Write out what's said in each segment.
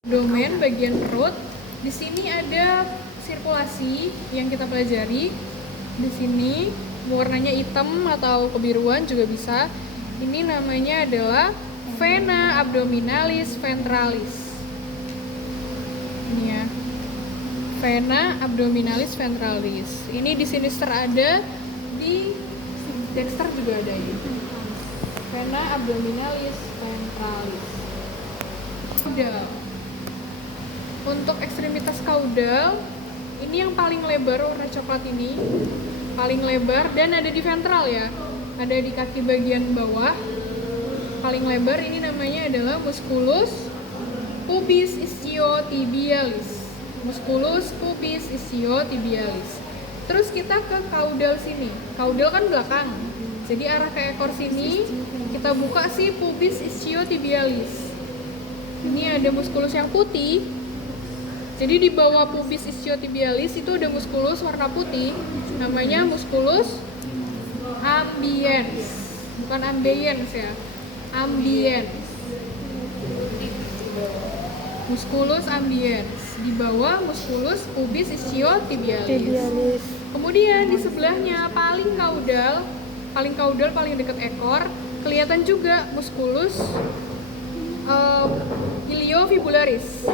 Abdomen bagian perut. Di sini ada sirkulasi yang kita pelajari. Di sini warnanya hitam atau kebiruan juga bisa. Ini namanya adalah vena abdominalis ventralis. Ini ya. Vena abdominalis ventralis. Ini di sinister ada, di dexter juga ada ya. Vena abdominalis ventralis. Kaudal. Untuk ekstremitas kaudal, ini yang paling lebar warna coklat ini, paling lebar dan ada di ventral ya. Ada di kaki bagian bawah. Paling lebar ini namanya adalah musculus pubis ischiotibialis. Musculus pubis ischiotibialis. Terus kita ke kaudal sini. Kaudal kan belakang. Jadi arah ke ekor sini kita buka si pubis ischiotibialis. Ini ada muskulus yang putih. Jadi di bawah pubis ischiotibialis itu ada muskulus warna putih, namanya musculus ambiens. Bukan ambiens ya. Ambiens. Musculus ambiens. Di bawah musculus pubis ischiotibialis. Kemudian di sebelahnya paling kaudal, paling dekat ekor, kelihatan juga musculus iliofibularis.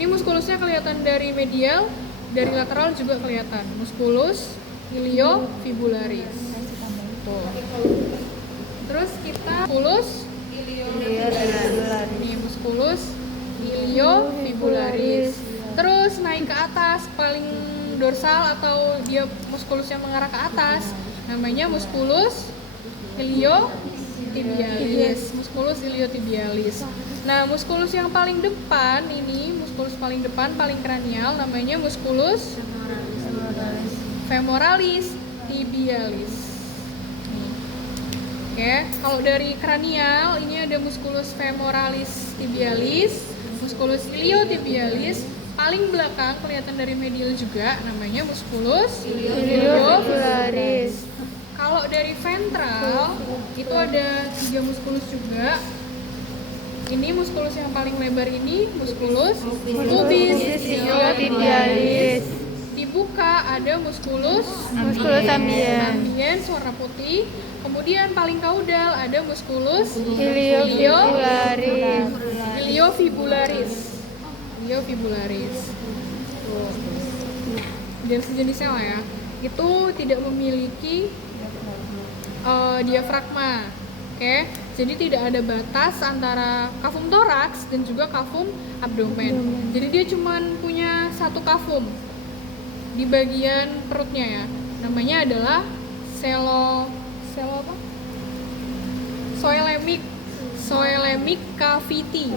Ini muskulusnya kelihatan dari medial, dari lateral juga kelihatan. Musculus iliofibularis. Tuh. Terus kita musculus ini musculus iliofibularis. Terus naik ke atas, paling dorsal atau dia muskulus yang mengarah ke atas, namanya musculus iliotibialis. Musculus iliotibialis. Nah, muskulus yang paling depan ini, muskulus paling depan, paling kranial, namanya musculus femoralis tibialis. Oke, kalau dari kranial ini ada musculus femoralis tibialis, musculus iliotibialis, paling belakang kelihatan dari medial juga, namanya musculus iliofibularis. Kalau dari ventral itu ada 3 muskulus juga. Ini muskulus yang paling lebar ini muskulus pubis ischiotibialis. Dibuka ada muskulus ambiens warna putih. Kemudian paling kaudal ada muskulus iliofibularis. Dan sejenisnya lah ya. Itu tidak memiliki diafragma. Oke, jadi tidak ada batas antara kafum toraks dan juga kafum abdomen. Jadi dia cuma punya satu kafum di bagian perutnya ya. Namanya adalah Zoelemic cavity. SOELEMIC cavity.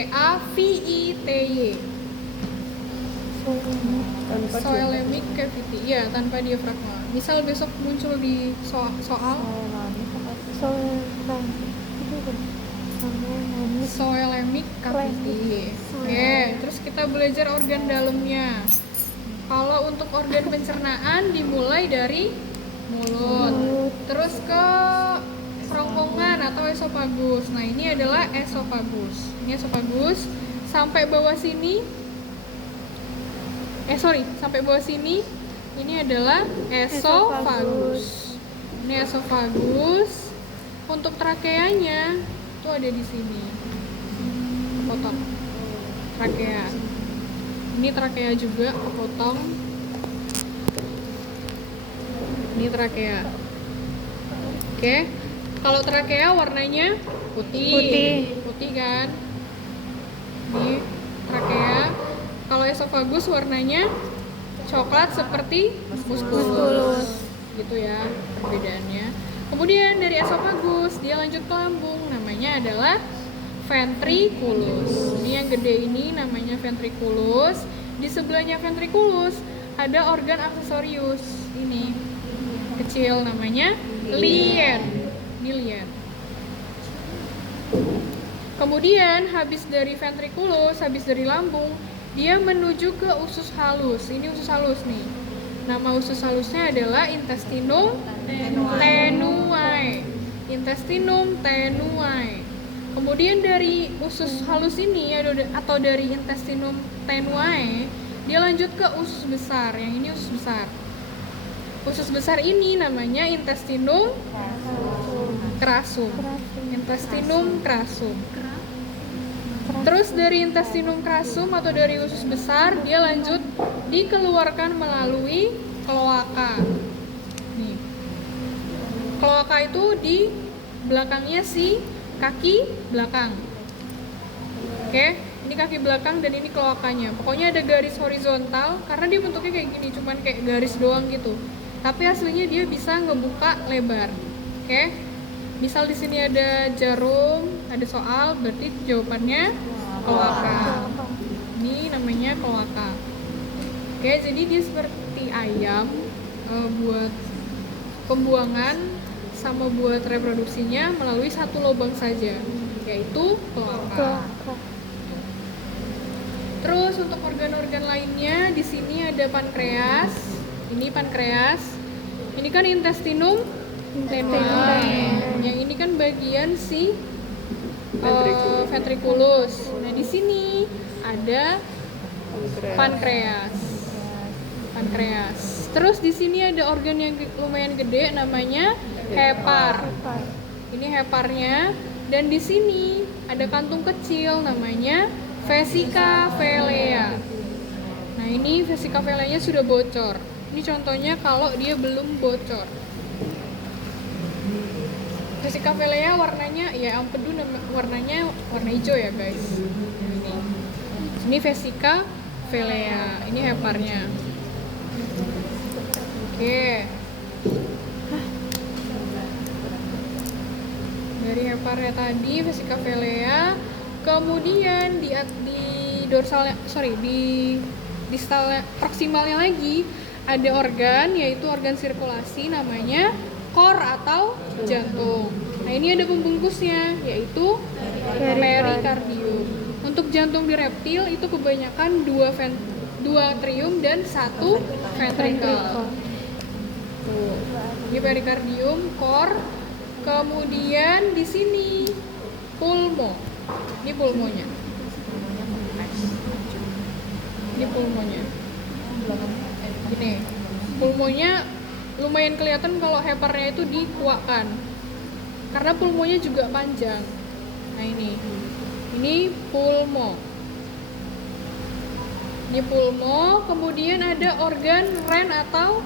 CAVITY. Zoelemic cavity. Ya, tanpa diafragma. Misal besok muncul di soal Zoelemic cavity. Oke, terus kita belajar organ dalamnya. Kalau untuk organ pencernaan dimulai dari mulut, terus ke kerongkongan atau esofagus. Nah, ini adalah esofagus. Ini esofagus sampai bawah sini. Sampai bawah sini. Ini adalah esofagus. Ini esofagus. Untuk trakeanya itu ada di sini. Potong. Trakea. Ini trakea juga kepotong. Ini trakea. Oke. Kalau trakea warnanya putih kan. Ini trakea. Kalau esofagus warnanya coklat seperti muskulus. Gitu ya perbedaannya. Kemudian dari esofagus dia lanjut ke lambung, namanya adalah ventriculus. Ini yang gede ini namanya ventriculus. Di sebelahnya ventriculus ada organ aksesorius. Ini kecil namanya lien. Ini lien. Kemudian habis dari ventriculus, habis dari lambung, dia menuju ke usus halus. Ini usus halus nih. Nama usus halusnya adalah intestinum tenuae. Intestinum tenuae. Kemudian dari usus halus ini atau dari intestinum tenuae, dia lanjut ke usus besar. Yang ini usus besar. Usus besar ini namanya intestinum crassum. Intestinum crassum. Terus dari intestinum crassum atau dari usus besar, dia lanjut dikeluarkan melalui kloaka. Nih. Kloaka itu di belakangnya si kaki belakang. Oke, ini kaki belakang dan ini kloakanya. Pokoknya ada garis horizontal karena dia bentuknya kayak gini, cuman kayak garis doang gitu. Tapi aslinya dia bisa ngebuka lebar. Oke. Misal di sini ada jarum, ada soal, berarti jawabannya kloaka. Ini namanya kloaka. Oke, jadi dia seperti ayam buat pembuangan sama buat reproduksinya melalui satu lubang saja, yaitu kloaka. Terus untuk organ-organ lainnya di sini ada pankreas. Ini pankreas. Ini kan intestinum tenuae. Yang ini kan bagian si ventriculus. Nah, di sini ada pankreas. Terus di sini ada organ yang lumayan gede namanya hepar. Ini heparnya, dan di sini ada kantung kecil namanya vesica velea. Nah, ini vesica veleanya sudah bocor. Ini contohnya kalau dia belum bocor. Vesica velea warnanya ya ampedu, warnanya warna hijau ya guys. Ini vesica velea, ini heparnya. Oke. Dari heparnya tadi vesica velea, kemudian di dorsal, di distal proksimalnya lagi ada organ, yaitu organ sirkulasi namanya kor atau jantung. Nah, ini ada pembungkusnya, yaitu perikardium. Untuk jantung di reptil itu kebanyakan 2 atrium dan 1 ventricle. Tuh. Ini perikardium, kor. Kemudian di sini pulmo. Ini pulmonya. Ini pulmonya. Gini. Pulmonya lumayan kelihatan kalau heparnya itu dikuakkan. Karena pulmonya juga panjang. Nah, ini. Ini pulmo. Ini pulmo, kemudian ada organ ren atau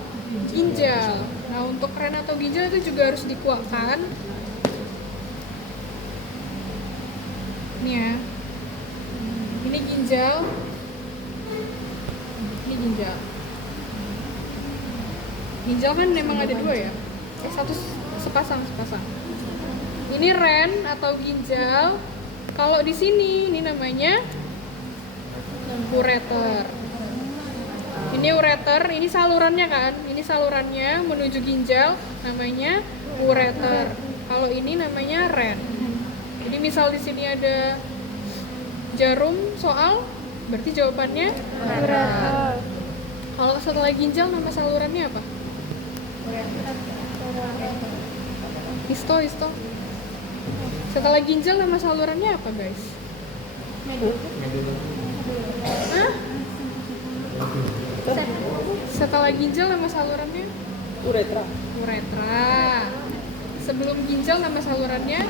ginjal. Nah, untuk ren atau ginjal itu juga harus dikuakkan. Ini ya. Ini ginjal. Ini ginjal. Ginjal kan memang ada 2 ya. Satu sepasang. Ini ren atau ginjal. Kalau di sini ini namanya ureter. Ini ureter, ini salurannya kan? Ini salurannya menuju ginjal, namanya ureter. Kalau ini namanya ren. Jadi misal di sini ada jarum soal, berarti jawabannya ureter. Kalau setelah ginjal nama salurannya apa? Histo. Setelah ginjal nama salurannya apa, guys? Hah? Setelah ginjal nama salurannya? Uretra. Sebelum ginjal nama salurannya,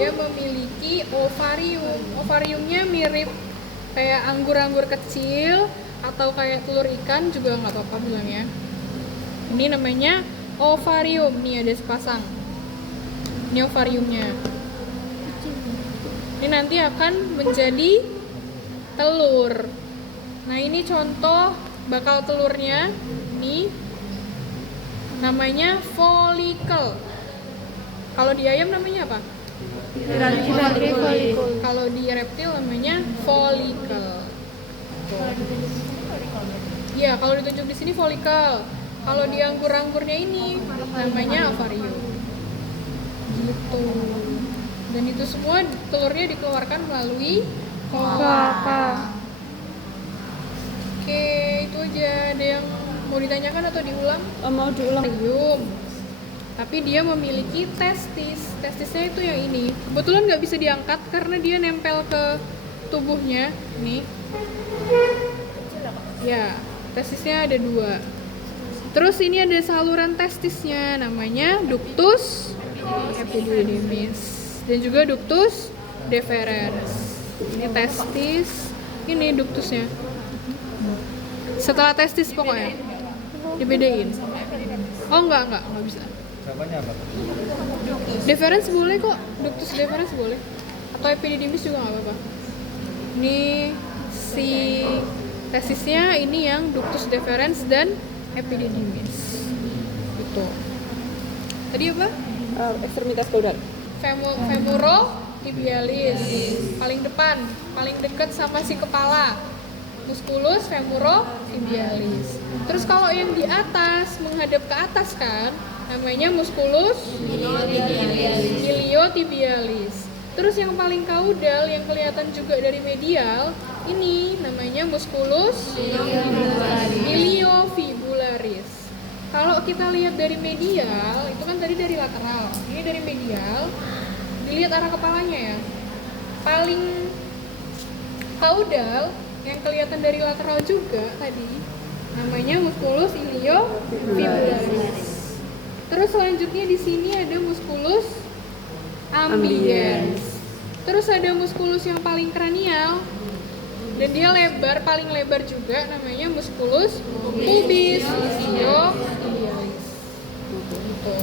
dia memiliki ovarium. Ovariumnya mirip kayak anggur-anggur kecil atau kayak telur ikan, juga nggak apa-apa bilangnya. Ini namanya ovarium. Nih ada sepasang. Ini ovariumnya. Ini nanti akan menjadi telur. Nah, ini contoh bakal telurnya. Ini namanya folikel. Kalau di ayam namanya apa? Kalau di reptil namanya folikel. Ya, kalau ditunjuk di sini folikel. Kalau di anggur-anggurnya ini namanya ovarium. Gitu. Dan itu semua telurnya dikeluarkan melalui kloaka. Oke, itu aja. Ada yang Mau ditanyakan atau diulang? Mau diulang. Ovarium. Tapi dia memiliki testis. Testisnya itu yang ini. Kebetulan nggak bisa diangkat karena dia nempel ke tubuhnya. Nih. Ya, testisnya ada 2. Terus ini ada saluran testisnya, namanya ductus epididymis dan juga ductus deferens. Ini testis, ini ductusnya. Setelah testis pokoknya dibedain. Oh enggak bisa. Jawabannya apa? Deferens boleh kok, ductus deferens boleh. Atau epididymis juga nggak apa-apa. Ini si testisnya ini yang ductus deferens dan epididymis. Gitu. Tadi apa? Ekstremitas caudal. Femorotibialis. Paling depan, paling dekat sama si kepala. Musculus femorotibialis. Terus kalau yang di atas menghadap ke atas kan, namanya musculus iliotibialis. Terus yang paling kaudal yang kelihatan juga dari medial, ini namanya musculus iliofibularis. Kalau kita lihat dari medial, itu kan tadi dari lateral. Ini dari medial, dilihat arah kepalanya ya. Paling kaudal yang kelihatan dari lateral juga tadi, namanya musculus iliofibularis. Terus selanjutnya di sini ada musculus ambiens. Terus ada musculus yang paling kranial dan dia lebar, paling lebar juga, namanya musculus pubis iliotibialis. Gitu.